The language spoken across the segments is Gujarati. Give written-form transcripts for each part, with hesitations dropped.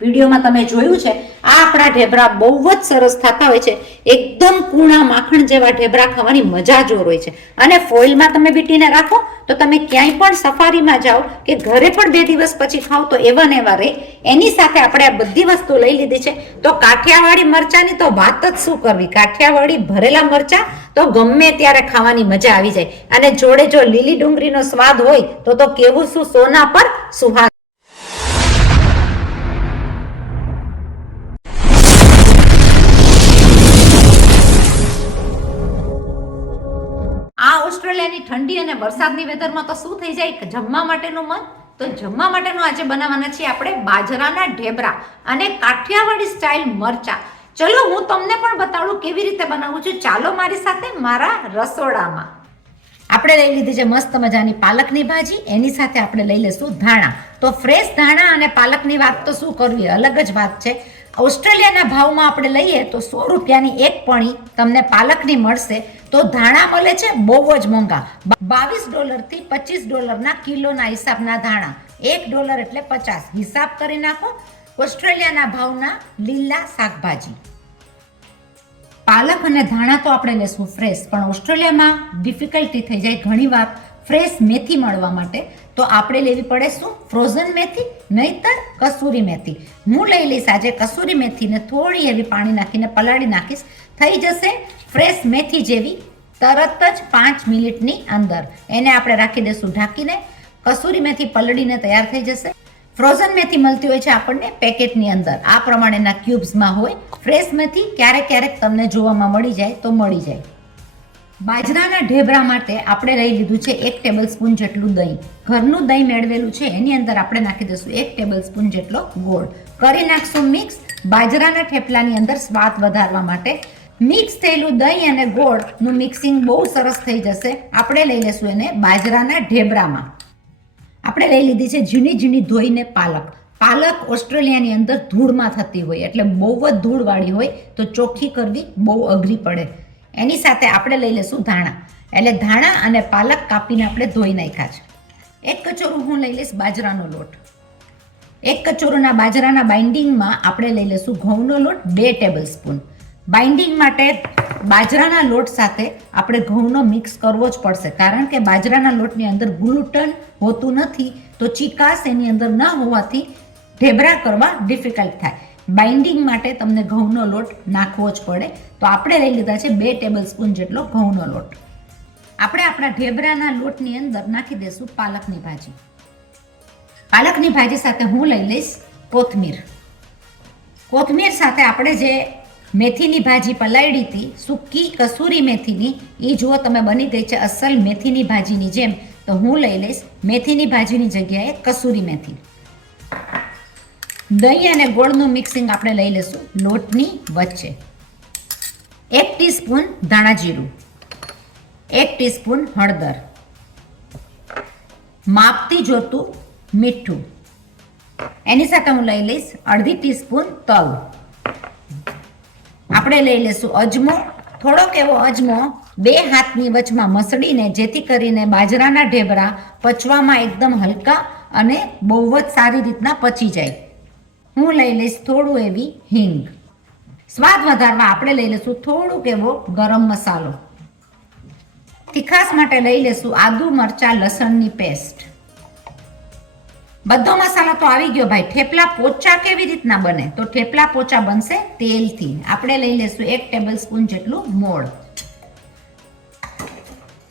વિડીયોમાં તમે જોયું છે આ આપણા ઢેબરા બહુ જ સરસ થતા હોય છે. એકદમ કૂણા માખણ જેવા ઢેબરા ખાવાની મજા જોર હોય છે. અને ફોઇલમાં તમે વીંટીને રાખો તો તમે ક્યાંય પણ સફારીમાં જાઓ કે ઘરે પણ 2 દિવસ પછી ખાઓ તો એવા ને એવા રહે. એની સાથે આપણે આ બધી વસ્તુ લઈ લીધી છે. તો કાઠિયાવાડી મરચાની તો વાત જ શું કરવી. કાઠિયાવાડી ભરેલા મરચા તો ગમે ત્યારે ખાવાની મજા આવી જાય. અને જોડે જો લીલી ડુંગળીનો સ્વાદ હોય તો કેવું શું સોના પર સુહાગ. આ ઓસ્ટ્રેલિયાની ઠંડી અને વરસાદની વેધરમાં તો શું થઈ જાય જમવા માટેનું મન. તો જમવા માટેનું આજે બનાવવાના છીએ આપણે બાજરાના ઢેબરા અને કાઠિયાવાડી સ્ટાઇલ મરચા. ચલો હું તમને પણ બતાડું કેવી રીતે બનાવું છું. ચાલો મારી સાથે મારા રસોડામાં. આપણે લઈ લીધી છે મસ્ત મજાની પાલકની ભાજી. એની સાથે આપણે લઈ લઈશું ધાણા. તો ફ્રેશ ધાણા અને પાલકની વાત તો શું કરવી, અલગ જ વાત છે. ઓસ્ટ્રેલિયાના ભાવમાં આપણે લઈએ તો 100 રૂપિયાની એક પણી તમને પાલકની મળશે. તો ધાણા મળે છે બહુ જ મોંઘા, $22 થી $25 કિલોના હિસાબના ધાણા. $1 એટલે 50. હિસાબ કરી નાખો ઓસ્ટ્રેલિયાના ભાવના લીલા શાકભાજી. પાલક અને ધાણા તો આપણે લેશું ફ્રેશ, પણ ઓસ્ટ્રેલિયામાં ડિફિકલ્ટી થઈ જાય ઘણીવાર ફ્રેશ મેથી મળવા માટે. તો આપણે લેવી પડે શું, ફ્રોઝન મેથી, નહીતર કસૂરી મેથી. હું લઈ લઈશ આજે કસૂરી મેથીને થોડી એવી પાણી નાખીને પલાળી નાખીશ. થઈ જશે ફ્રેશ મેથી જેવી તરત જ 5 મિનિટની અંદર. એને આપણે રાખી દઈશું ઢાંકીને. કસૂરી મેથી પલળીને તૈયાર થઈ જશે. ફ્રોઝન મેથી મળતી હોય છે આપણને પેકેટની અંદર, આ પ્રમાણેના ક્યુબ્સમાં હોય. ફ્રેશ મેથી ક્યારેક ક્યારેક તમને જોવામાં મળી જાય તો મળી જાય. બાજરાના ઢેબરા માટે આપણે લઈ લીધું છે 1 ટેબલસ્પૂન જેટલું દહીં. ઘરનું દહીં મેળવેલું છે. એની અંદર આપણે નાખી દઈશું 1 ટેબલસ્પૂન જેટલો ગોળ. કરી નાખશું મિક્સ. બાજરાના થેપલાની અંદર સ્વાદ વધારવા માટે મિક્સ થયેલું દહીં અને ગોળનું મિક્સિંગ બહુ સરસ થઈ જશે. આપણે લઈ લઈશું એને બાજરાના ઢેબરામાં. આપણે લઈ લીધી છે ઝીણી ઝીણી ધોઈને પાલક. પાલક ઓસ્ટ્રેલિયાની અંદર ધૂળમાં થતી હોય એટલે બહુ જ ધૂળવાળી હોય તો ચોખ્ખી કરવી બહુ અઘરી પડે. એની સાથે આપણે લઈ લઈશું ધાણા. એટલે ધાણા અને પાલક કાપીને આપણે ધોઈ નાખ્યા છે. 1 કચોરું હું લઈ લઈશ બાજરાનો લોટ. 1 કચોરુના બાજરાના બાઇન્ડિંગમાં આપણે લઈ લઈશું ઘઉંનો લોટ 2 ટેબલસ્પૂન. બાઇન્ડિંગ માટે બાજરાના લોટ સાથે આપણે ઘઉંનો મિક્સ કરવો જ પડશે, કારણ કે બાજરાના લોટની અંદર ગ્લુટન હોતું નથી. તો ચીકાશ એની અંદર ન હોવાથી ઢેબરા કરવા ડિફિકલ્ટ થાય. બાઇન્ડિંગ માટે તમને ઘઉંનો લોટ નાખવો જ પડે. તો આપણે લઈ લીધા છે 2 ટેબલસ્પૂન જેટલો ઘઉંનો લોટ. આપણે આપણા ઢેબરાના લોટની અંદર નાખી દઈશું પાલકની ભાજી. પાલકની ભાજી સાથે હું લઈ લઈશ કોથમીર. કોથમીર સાથે આપણે જે મેથીની ભાજી પલાળી હતી સૂકી કસૂરી મેથીની, એ જુઓ તમે બની ગઈ છે અસલ મેથીની ભાજીની જેમ. તો હું લઈ લઈશ મેથીની ભાજીની જગ્યાએ કસૂરી મેથી. દહીં અને ગોળનું મિક્સિંગ આપણે લઈ લઈશું લોટની વચ્ચે. 1 ટીસ્પૂન ધાણા જીરું, 1 ટીસ્પૂન હળદર, માપથી જોતું મીઠું. એની સાથે હું લઈ લઈશ અડધી ટીસ્પૂન તલ. આપણે લઈ લઈશું અજમો, થોડોક એવો અજમો 2 હાથની વચમાં મસળીને, જેથી કરીને બાજરાના ઢેબરા પચવામાં એકદમ હલકા અને બહુ જ સારી રીતના પચી જાય. હું લઈ લઈશ થોડું એવી હિંગ. સ્વાદ વધારવા આપણે લઈ લઈશું થોડુંક એવો ગરમ મસાલો. તીખાસ માટે લઈ લઈશું આદુ મરચા લસણની પેસ્ટ. બધો મસાલો તો આવી ગયો ભાઈ. થેપલા પોચા કેવી રીતના બને, તો થેપલા પોચા બનશે તેલથી. આપણે લઈ લઈશું 1 ટેબલસ્પૂન જેટલું મોળ.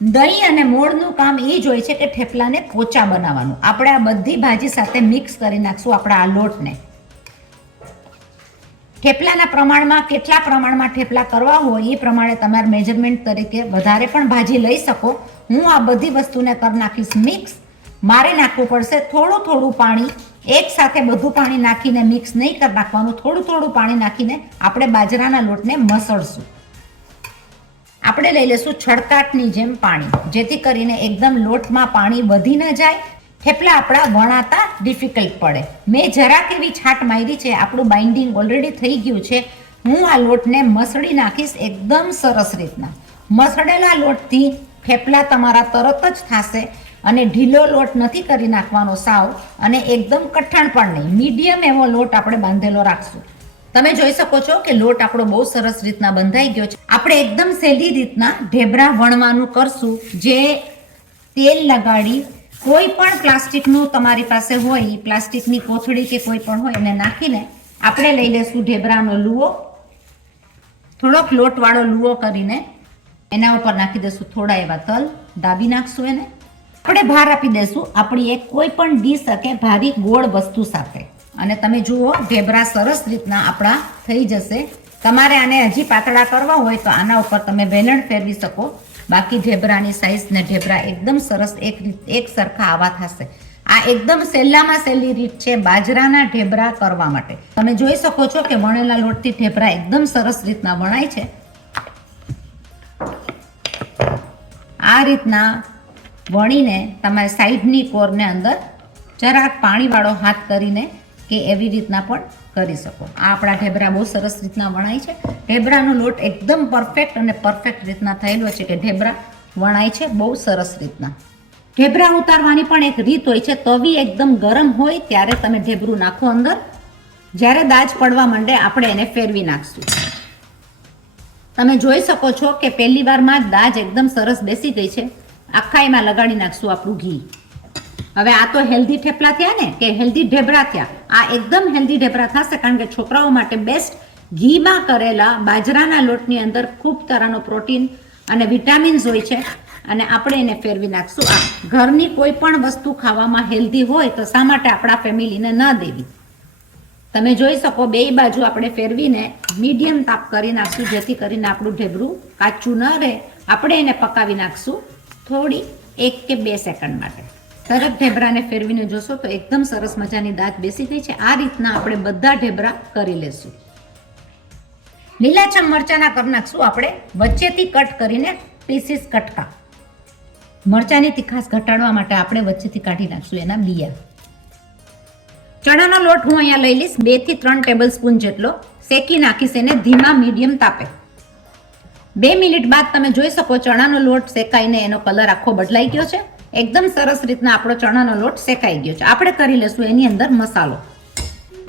દહીં અને મોળનું કામ એ જ હોય છે કે થેપલાને પોચા બનાવવાનું. આપણે આ બધી ભાજી સાથે મિક્સ કરી નાખશું આપણા આ લોટને. થેપલાના પ્રમાણમાં કેટલા પ્રમાણમાં થેપલા કરવા હોય એ પ્રમાણે તમારે મેજરમેન્ટ તરીકે વધારે પણ ભાજી લઈ શકો. હું આ બધી વસ્તુને કરી નાખીશ મિક્સ. મારે નાખવું પડશે થોડું થોડું પાણી. એક સાથે બધું પાણી નાખીને મિક્સ નહીં કરી નાખવાનું. થોડું થોડું પાણી નાખીને આપણે બાજરાના લોટને મસળશું. આપણે લઈ લઈશું છડકાટની જેમ પાણી, જેથી કરીને એકદમ લોટમાં પાણી વધી ન જાય. થેપલા આપણા વણાતા ડિફિકલ્ટ પડે. મેં જરાક એવી છાટ મારી છે. આપણું બાઇન્ડિંગ ઓલરેડી થઈ ગયું છે. હું આ લોટને મસળી નાખીશ એકદમ સરસ રીતના. મસળેલા લોટથી થેપલા તમારા તરત જ થશે. અને ઢીલો લોટ નથી કરી નાખવાનો સાવ, અને એકદમ કઠણ પણ નહીં, મીડિયમ એવો લોટ આપણે બાંધેલો રાખશું. તમે જોઈ શકો છો કે લોટ આપણો બહુ સરસ રીતના બંધાઈ ગયો છે. આપણે એકદમ સહેલી રીતના ઢેબરા વણવાનું કરશું, જે તેલ લગાડી કોઈ પણ પ્લાસ્ટિકનું તમારી પાસે હોય, પ્લાસ્ટિકની કોથળી કે કોઈ પણ હોય એને નાખીને આપણે લઈ લેશું ઢેબરાનો લુઓ, થોડોક લોટવાળો લુઓ કરીને એના ઉપર નાખી દઈશું થોડા એવા તલ, દાબી નાખશું એને. આપણે ભાર આપી દઈશું આપણી એક કોઈ પણ ડીશ કે ભારી ગોળ વસ્તુ સાથે, અને તમે જુઓ ઢેબરા સરસ રીતના આપણા થઈ જશે. તમારે આને હજી પાતળા કરવા હોય તો આના ઉપર તમે વેલણ ફેરવી શકો, બાકી ઢેબરાની સાઈઝ ને ઢેબરા એકદમ સરસ એક સરખા આવા થશે. આ એકદમ સહેલામાં સહેલી રીત છે બાજરાના ઢેબરા કરવા માટે. તમે જોઈ શકો છો કે વણેલા લોટથી ઢેબરા એકદમ સરસ રીતના વણાય છે. આ રીતના વણીને તમે સાઈડની કોરને અંદર જરાક પાણીવાળો હાથ કરીને કે એવી રીતના પણ કરી શકો. આ આપણા ઢેબરા બહુ સરસ રીતના વણાય છે. ઢેબરાનો લોટ એકદમ પરફેક્ટ અને પરફેક્ટ રીતના થયેલો છે કે ઢેબરા વણાય છે બહુ સરસ રીતના. ઢેબરા ઉતારવાની પણ એક રીત હોય છે. તવી એકદમ ગરમ હોય ત્યારે તમે ઢેબરું નાખો અંદર, જ્યારે દાજ પડવા માંડે આપણે એને ફેરવી નાખશું. તમે જોઈ શકો છો કે પહેલી વારમાં દાજ એકદમ સરસ બેસી ગઈ છે. આખા એમાં લગાડી નાખશું આપણું ઘી. હવે આ તો હેલ્ધી થેપલા થયા ને કે હેલ્ધી ઢેબરા થયા. આ એકદમ હેલ્ધી ઢેબરા થશે કારણ કે છોકરાઓ માટે બેસ્ટ ઘીમાં કરેલા બાજરાના લોટની અંદર ખૂબ તરહનો પ્રોટીન અને વિટામિન્સ હોય છે, અને આપણે એને ફેરવી નાખશું. આ ઘરની કોઈ પણ વસ્તુ ખાવામાં હેલ્ધી હોય તો શા માટે આપણા ફેમિલીને ન દેવી. તમે જોઈ શકો બે બાજુ આપણે ફેરવીને મીડિયમ તાપ કરી નાખશું, જેથી કરીને આપણું ઢેબરું કાચું ન રહે. આપણે એને પકાવી નાખશું થોડી 1 કે 2 સેકન્ડ માટે. તરત ઢેબરાને ફેરવીને જોશો તો એકદમ સરસ મજાની દાંત બેસી ગઈ છે. આ રીતના આપણે બધા ઢેબરા કરી લેશું. લીલાછમ મરચાના કરી નાખશું આપણે વચ્ચેથી કટ કરીને પીસીસ કટકા. મરચાની તીખાશ ઘટાડવા માટે આપણે વચ્ચેથી કાઢી નાખશું એના બિયા. ચણાનો લોટ હું અહીંયા લઈ લઈશ 2 થી 3 ટેબલ સ્પૂન જેટલો. શેકી નાખીશ એને ધીમા મીડિયમ તાપે. 2 મિનિટ બાદ તમે જોઈ શકો ચણાનો લોટ શેકાઈને એનો કલર આખો બદલાઈ ગયો છે. એકદમ સરસ રીતના આપણો ચણાનો લોટ શેકાઈ ગયો છે. આપણે કરી લેશું એની અંદર મસાલો.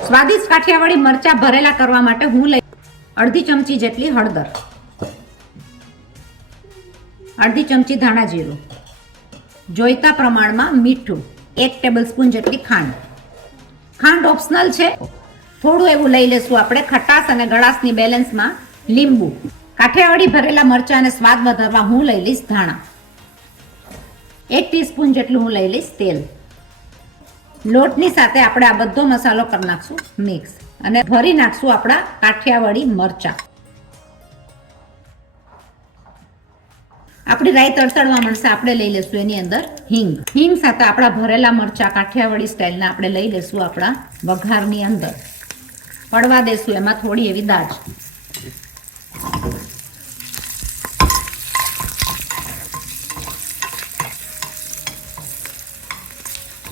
સ્વાદિષ્ટ કાઠિયાવાડી મરચા ભરેલા કરવા માટે હું લઈ અડધી ચમચી જેટલી હળદર, અડધી ચમચી ધાણા જીરું, જોઈતા પ્રમાણમાં મીઠું, 1 ટેબલ સ્પૂન જેટલી ખાંડ. ખાંડ ઓપ્શનલ છે. થોડું એવું લઈ લેશું આપણે ખટાશ અને ગળાશની બેલેન્સમાં લીંબુ. કાઠિયાવાડી ભરેલા મરચા અને સ્વાદ વધારવા હું લઈ લઈશ ધાણા. 1 ટીસ્પૂન જેટલું હું લઈ લઈશ તેલ. લોટની સાથે આપણે આ બધો મસાલો કરી નાખશું મિક્સ, અને ભરી નાખશું આપણા કાઠિયાવાડી મરચા. આપણી રાઈ તડતડવા મળશે. આપણે લઈ લેશું એની અંદર હિંગ. હિંગ સાથે આપણા ભરેલા મરચા કાઠિયાવાડી સ્ટાઇલના આપણે લઈ લેશું આપણા વઘારની અંદર. પડવા દેશું એમાં થોડી એવી દાજ.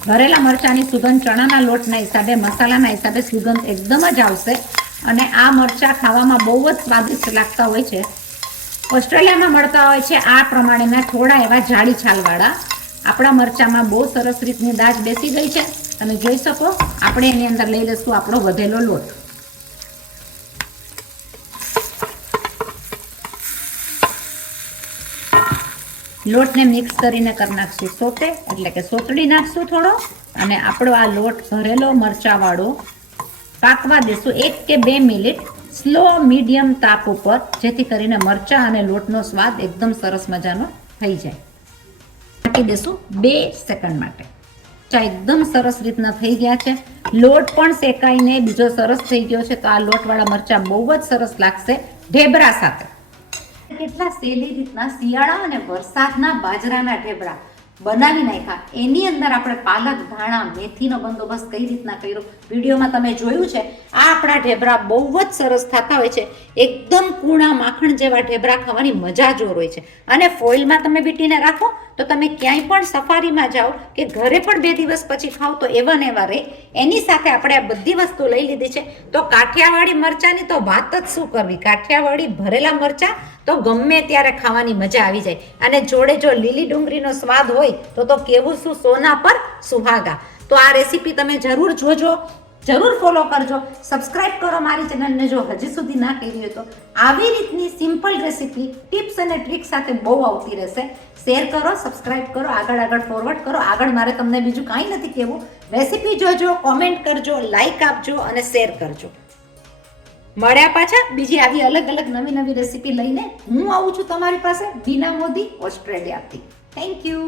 ભરેલા મરચાની સુગંધ ચણાના લોટના હિસાબે, મસાલાના હિસાબે સુગંધ એકદમ જ આવશે, અને આ મરચા ખાવામાં બહુ જ સ્વાદિષ્ટ લાગતા હોય છે. ઓસ્ટ્રેલિયામાં મળતા હોય છે આ પ્રમાણેના થોડા એવા જાડી છાલવાળા. આપણા મરચામાં બહુ સરસ રીતની દાજ બેસી ગઈ છે. તમે જોઈ શકો. આપણે એની અંદર લઈ લઈશું આપણો વધેલો લોટ. લોટને મિક્સ કરીને કરી નાખશું સોતે, એટલે કે સોતડી નાખશું થોડો, અને આપણો આ લોટ ભરેલો મરચાવાળો પાકવા દેશું 1 કે 2 મિનિટ સ્લો મીડિયમ તાપ ઉપર, જેથી કરીને મરચા અને લોટનો સ્વાદ એકદમ સરસ મજાનો થઈ જાય. ઢાંકી દેશું 2 સેકન્ડ માટે. મરચા એકદમ સરસ રીતના થઈ ગયા છે. લોટ પણ શેકાઈને બીજો સરસ થઈ ગયો છે. તો આ લોટવાળા મરચા બહુ જ સરસ લાગશે ઢેબરા સાથે. કેટલા સહેલી રીતના શિયાળા અને વરસાદના બાજરાના ઢેબરા બનાવી નાખ્યા. એની અંદર આપણે પાલક, ધાણા, મેથીનો બંદોબસ્ત કઈ રીતના કર્યો વિડીયોમાં તમે જોયું છે. આ આપણા ઢેબરા બહુ જ સરસ થતા હોય છે. એકદમ કૂણા માખણ જેવા ઢેબરા ખાવાની મજા જોર હોય છે. અને ફોઇલમાં તમે વીંટીને રાખો તો તમે ક્યાંય પણ સફારીમાં જાઓ કે ઘરે પણ 2 દિવસ પછી ખાવ તો એવા ને એવા રહે. એની સાથે આપણે આ બધી વસ્તુ લઈ લીધી છે. તો કાઠિયાવાડી મરચાંની તો વાત જ શું કરવી. કાઠિયાવાડી ભરેલા મરચાં તો ગમે ત્યારે ખાવાની મજા આવી જાય. અને જોડે જો લીલી ડુંગળીનો સ્વાદ હોય તો કેવું શું સોના પર સુહાગા. તો આ રેસીપી તમે જરૂર જોજો, જરૂર ફોલો કરજો, સબસ્ક્રાઇબ કરો મારી ચેનલને જો હજી સુધી ના કરી હોય તો. આવી રીતની સિમ્પલ રેસીપી ટિપ્સ અને ટ્રિક્સ સાથે બહુ આવતી રહેશે. શેર કરો, સબસ્ક્રાઇબ કરો, આગળ ફોરવર્ડ કરો. આગળ મારે તમને બીજું કાંઈ નથી કહેવું. રેસીપી જોજો, કોમેન્ટ કરજો, લાઈક આપજો અને શેર કરજો. મળ્યા પાછા બીજી આવી અલગ નવી રેસીપી લઈને હું આવું છું તમારી પાસે બીના મોદી, ઓસ્ટ્રેલિયાથી. Thank you.